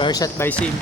First shot by Sim.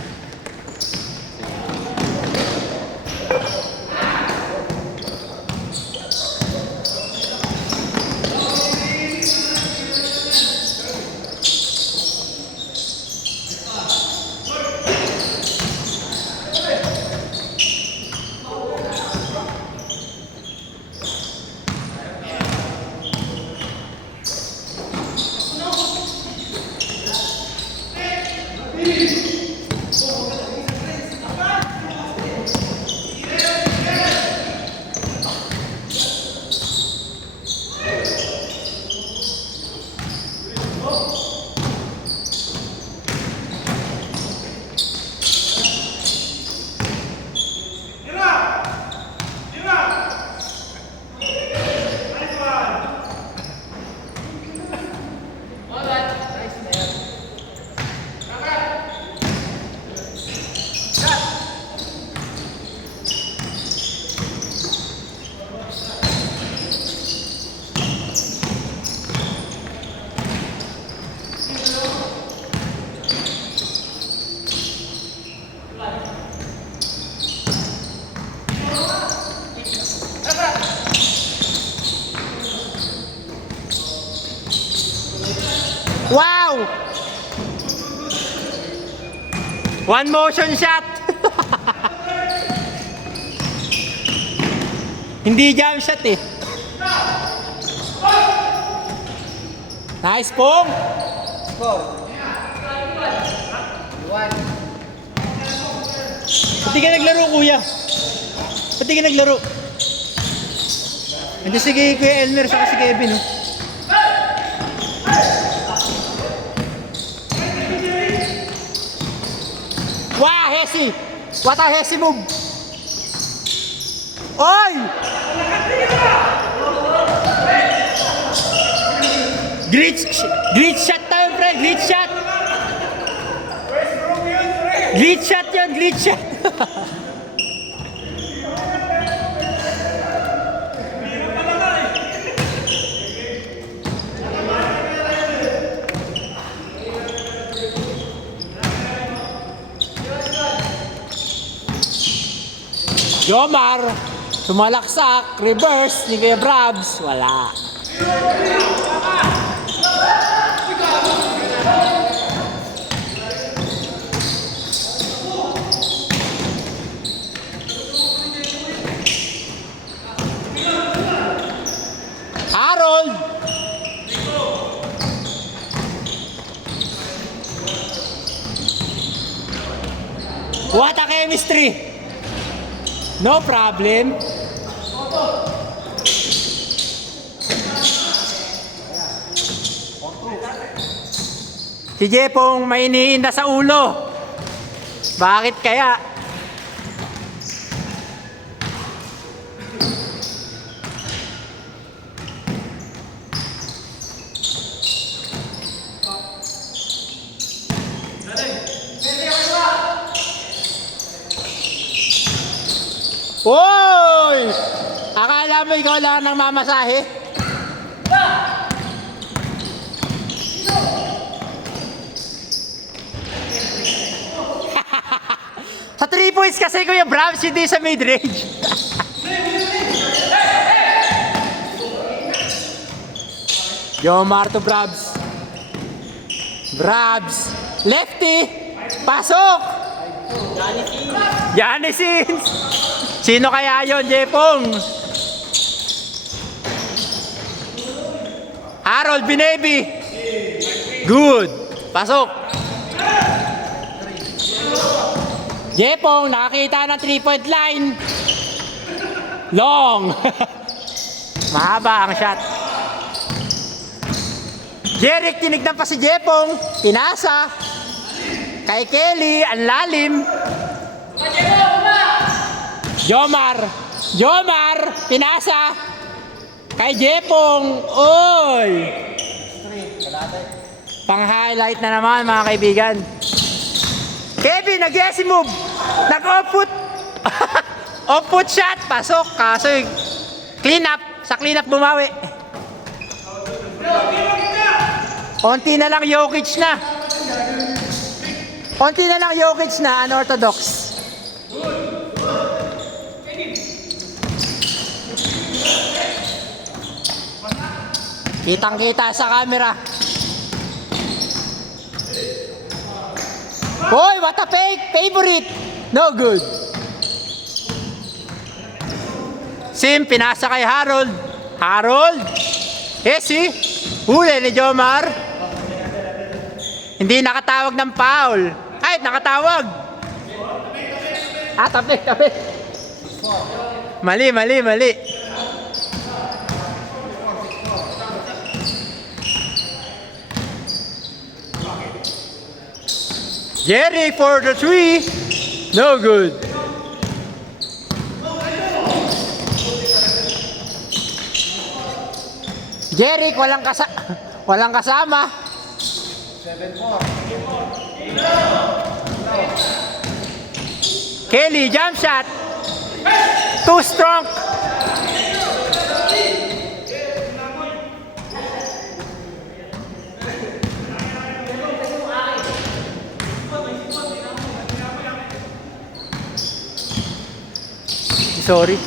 Wow! One motion shot! Hindi jump shot eh. Nice pong! Pati ka naglaro kuya. Pati ka naglaro. Nandiyan si Kuya Elmer saka si Kevin oh. Wow, Hesi! What a Hesi move! Oy! Glitch shot tayo, friend! Glitch shot! Glitch shot yun! Glitch shot! Jomar, sumalaksak, reverse ni Kuya Brabs, wala. Harold! What a chemistry! No problem. Si Jepong may iniinda sa ulo. Bakit kaya? Oy! Akala mo ikaw lang ng mamasahe? Sa 3 points kasi Kuya Brabs, hindi sa mid-range. Jomar to Brabs. Brabs. Lefty. Pasok. Johnny Sins. Sino kaya yon, Jepong? Harold Binebi. Good. Pasok. Jepong, nakakita ng 3-point line. Long. Mahaba ang shot. Jeric, tinignan pa si Jepong. Pinasa. Kay Kelly, ang lalim. Jomar, pinasa. Kay Jepong. Oy! Pang-highlight na naman mga kaibigan. Kevin, nag-yesi move. Nag-off-foot. Off-foot shot. Pasok. Kaso clean up. Sa clean up bumawi. Onti na lang Jokic na. Konti na lang Jokic na unorthodox. Kitang-kita sa camera. Hoy, what a fake! Favorite! No good. Sim, pinasa kay Harold. Harold! Hesi! Huli ni Jomar. Hindi nakatawag ng foul. Ay, nakatawag. Tabi. Mali. Jerry for the 3. No good. Jerry, walang kasama. 7-4. Kelly, jump shot. Too strong. Sorry.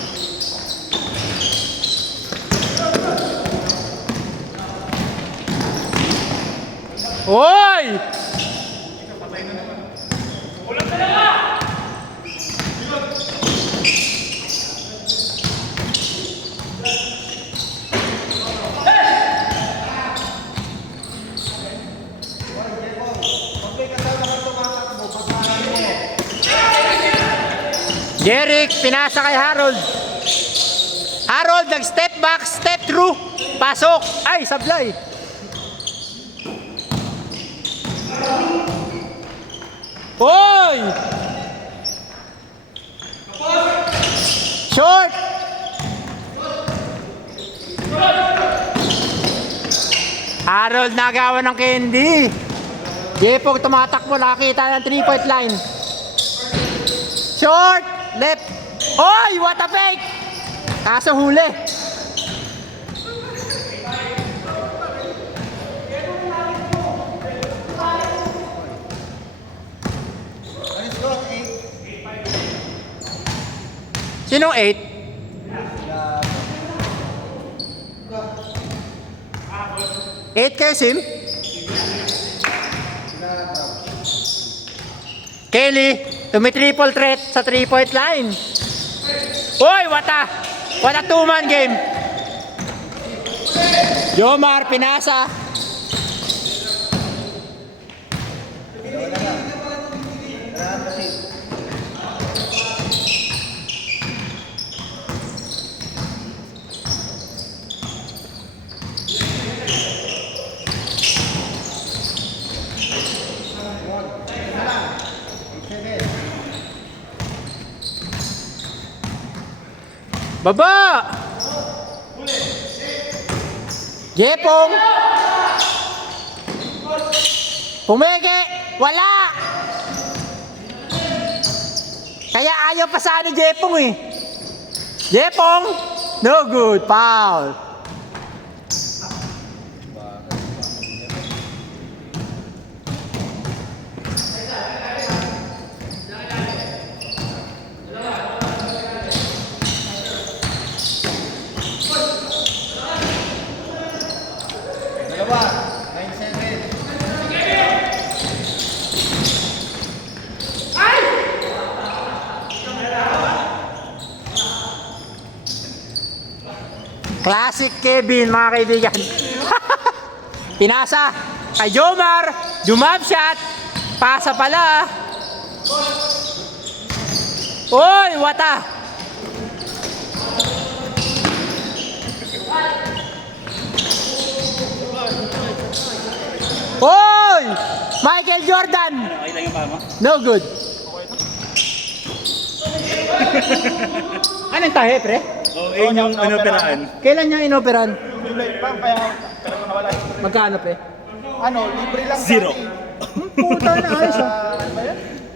Oy! Jeric, pinasa kay Harold. Harold, nag-step back, step through. Pasok. Ay, sablay. Hoy! Short! Harold, nagawa ng candy. Jepog, tumatakbo, nakakita ng 3-point line. Short! Left! Oy! What a fake! Kaso huli. Sinong 8? Eight kayo, Sim? Kelly, tumi-triple threat sa 3-point line. Uy, what a two-man game. Jomar, pinasa. Baba! Jepong! Pumeke! Wala! Kaya ayaw pa sana ni Jepong eh. Jepong! No good. Foul. Classic Kevin, mga kaibigan. Pinasa kay Jomar, jumab shot, pasa pala. Oy, wata. Oy, Michael Jordan. No good. Anong tahe, pre? Oh, yun yung inoperaan. Kailan niya inoperan? Libre pa, kaya nawala. Magkano, pre? Libre lang. 0. Puta na, ayos ah.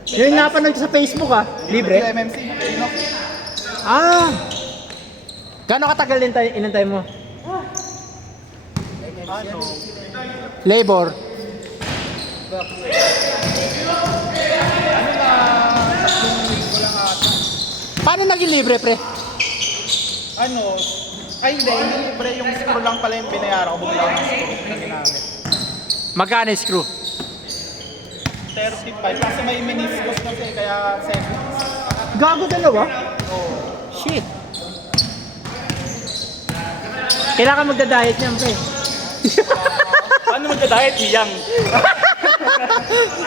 Yun nga napanood sa Facebook ah. Libre? MMC. Ah! Gano'ng katagal inantay mo? Labor. linggo lang ata. Paano naging libre, pre? Ano? Ay hindi libre yung screw lang pala yung binayaran ko. Bumili ako ng screw na ginamit. Magkano yung screw? 35 kasi may meniscus kasi kaya 7. Gago dalawa? Shit. Kailangan magda-diet niyan, pre. Paano magda-diet? Hiyang.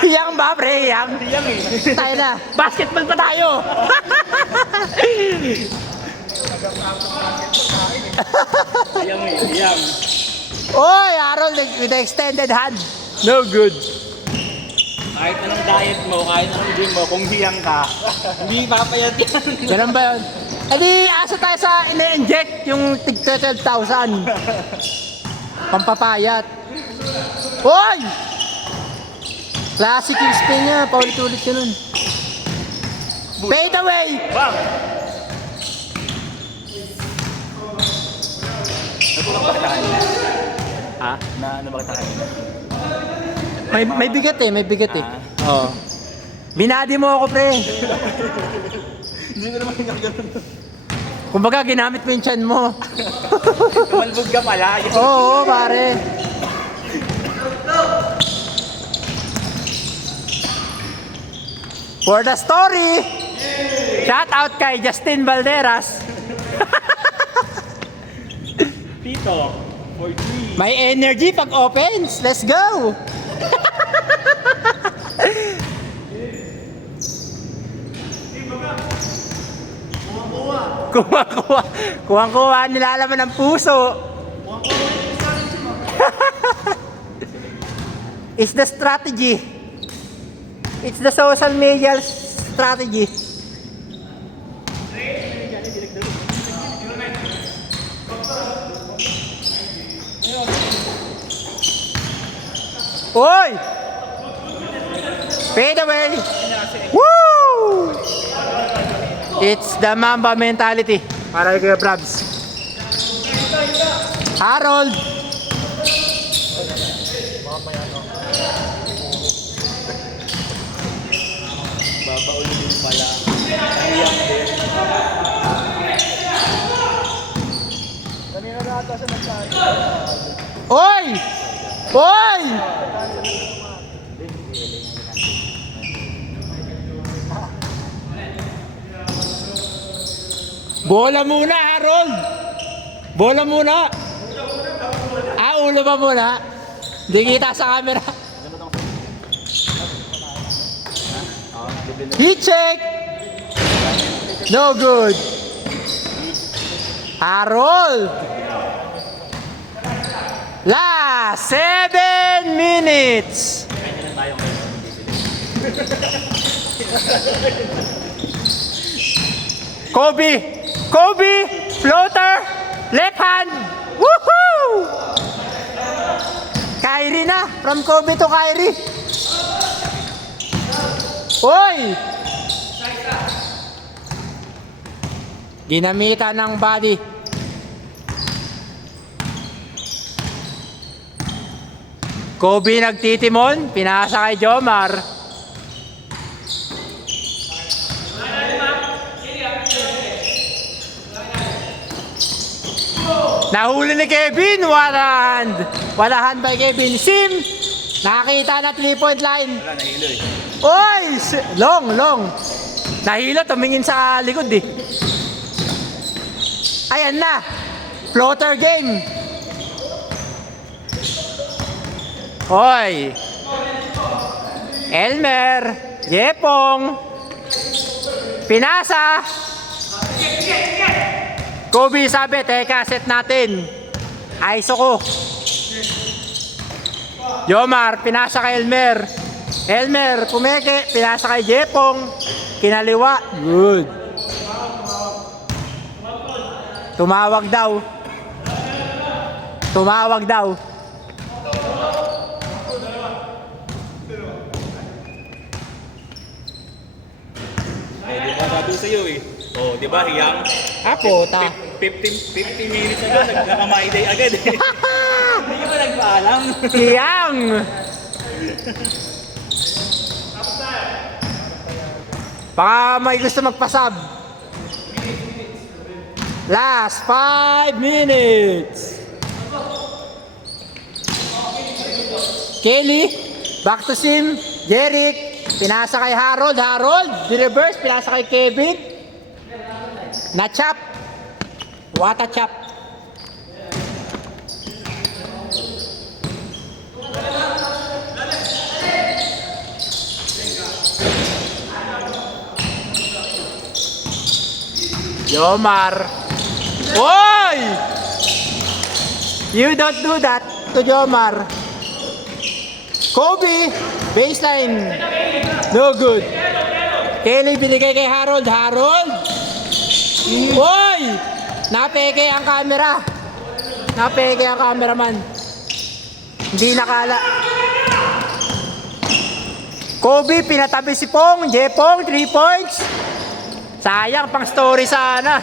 Hiyang ba, pre? Hiyang? Hiyang eh. Tayo na. Basketball pa tayo. Hiyang eh. Hiyang. Oy, Harold with the extended hand. No good. Kahit anong diet mo, kahit anong gym mo, kung hiyang ka, hindi papayat yan. Ganun ba yun? Edi, asa tayo sa ine-inject yung tig 12,000. Pampapayat. Oy! Classic yung spin niya. Paulit-ulit yun nun. Fade away! Bang! Natulog ba kita kanina? Ha? Na ano ba kita kanina? May bigat eh, may bigat eh. Oo. Binadi mo ako, pre. Hindi ko naman ganun. Kumbaga, ginamit mo yung chan mo. Tumalbog ka pala. Oo, pare. For the story, shout out kay Justin Valderas. Pito, 43. May energy pag opens. Let's go! Kuha, nilalaman ng puso. It's the strategy. It's the social media strategy. Oy! Fade away! Woo! It's the Mamba mentality. Para kay Brabs. Harold! Babaul din pala. Hiyang din. Kanina na ata siya nagsabi. Oy! Oy! Bola muna, Harold! Bola muna! Ulo ba muna? Hindi kita sa camera. Heat check! No good! Harold! Last 7 minutes! Kobe! Floater! Left hand! Woohoo! Kyrie na! From Kobe to Kyrie! Oy! Ginamitan ng body. Kobe nagtitimon, pinasa kay Jomar. Nahuli ni Kevin, what a hand. What a hand by Kevin. Sim, nakakita na 3-point line. Wala, nahilo eh. Oy! Long. Nahilo, tumingin sa likod eh. Ayan na. Floater game. Oy. Elmer. Jepong. Pinasa. Kobe sabi, teka, set natin. ISO ko. Jomar, pinasa kay Elmer. Elmer, pumeke, pinasa kay Jepong. Kinaliwa. Good. Tumawag daw. Di ba sabi ko sa'yo eh. Oh, di ba hiyang? Puta. 50 minutes ago, nagkakamay-day agad eh. Hindi ka ba nagpaalam? Yang. Baka may gusto magpasab. Last 5 minutes. Kelly, back to Sim. Jeric, pinasa kay Harold. Harold, di-reverse, pinasa kay Kevin. Na-chop. What a chop. Jomar. Oy! You don't do that to Jomar. Kobe, baseline. No good. Kelly binigay kay Harold. Harold. Oy! Napeke ang camera. Napeke ang cameraman. Hindi nakala. Kobe, pinatabi si Pong. Jepong, 3 points. Sayang, pang story sana.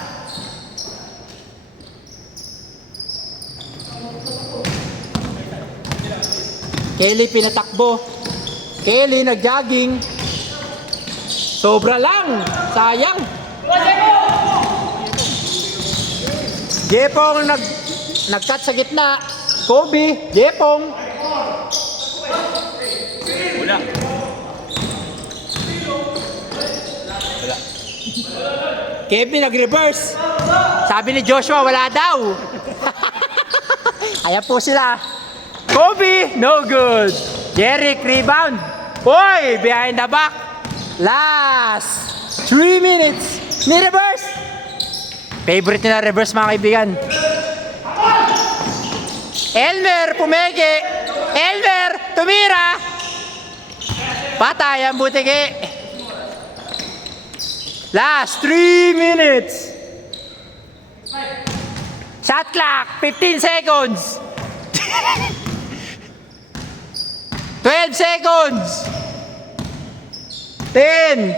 Kelly pinatakbo. Kelly nag-jogging. Sobra lang. Sayang. Jepong nag-cut sa gitna. Kobe, Jepong. Wala. Kevin nag-reverse. Sabi ni Joshua, wala daw. Ayan po sila. Kobe, no good. Jeric, rebound. Boy, behind the back. Last 3 minutes. Ni-reverse. Favorite nila reverse, mga kaibigan. Elmer, pumege. Elmer, tumira. Patay ang butike. Last 3 minutes. Shot clock, 15 seconds. 12 seconds. 10.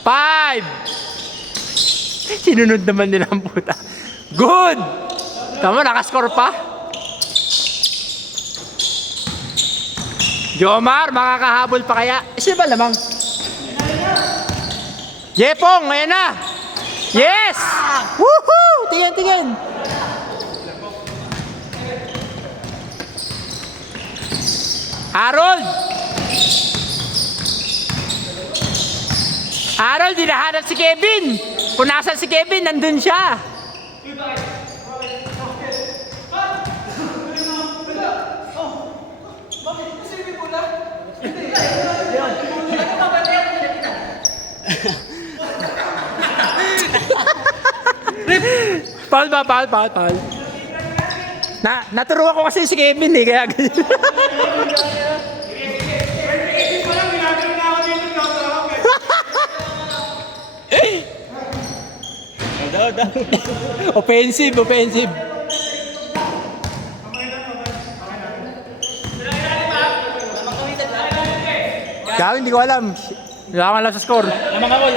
5. Sinunod naman nila ang puta. Good. Tama, nakascore pa. Jomar, makakahabol pa kaya? Isa ba lamang? Jepong, ayan na! Yes! Woohoo! Tingin. Harold! Harold, hinahanap si Kevin! Kung nasan si Kevin, nandun siya! Paul ba? Paul. Naturuan ko kasi si Kevin eh, kaya ganyan. Offensive. Gawin, hindi ko alam. Wala akong alam sa score. Lamang ako.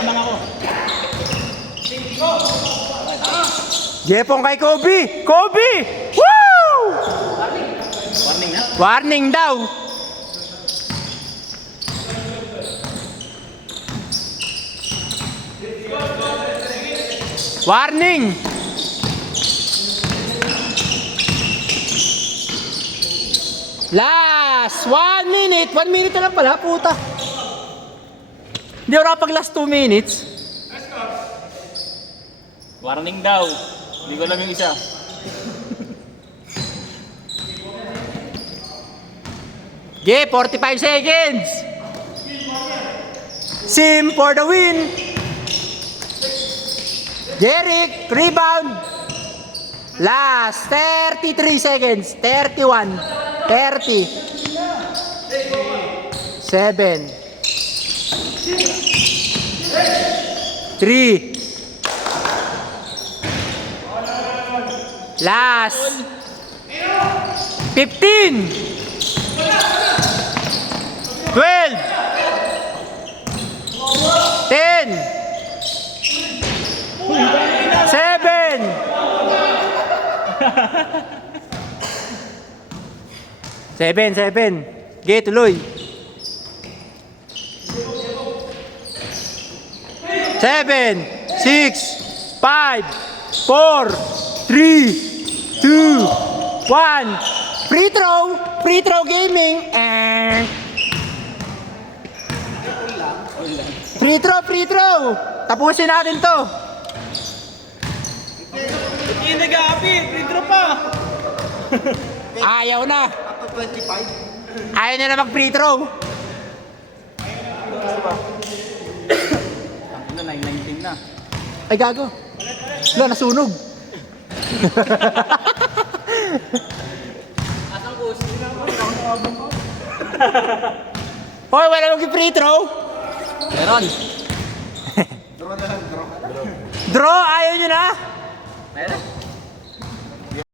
Jepong kay Kobe! Kobe! Woo! Warning na? Warning daw. Warning! Last 1 minute. 1 minute na lang pala, puta. Hindi ako nakapag last 2 minutes. Warning daw. Hindi ko alam yung isa. Okay, 45 seconds. Sim for the win. Jeric, rebound. Last 33 seconds. 31. 30. 7. 3. Last 15. 12. 10. 7. 7. Sige, tuloy. 7, 6, 5, 4, 3, 2, 1. Free throw! Free throw gaming! Free throw! Free throw! Tapusin natin to! Hindi nag-aapi, free pa. Ayaw na! Up to 25. Ayaw niya na mag-free throw! Ang ina, 9-19 na. Ay gago! Wala, nasunog! Hoy, wala mag-free throw! Meron. Draw na lang, draw. Draw, ayaw nyo na? Meron.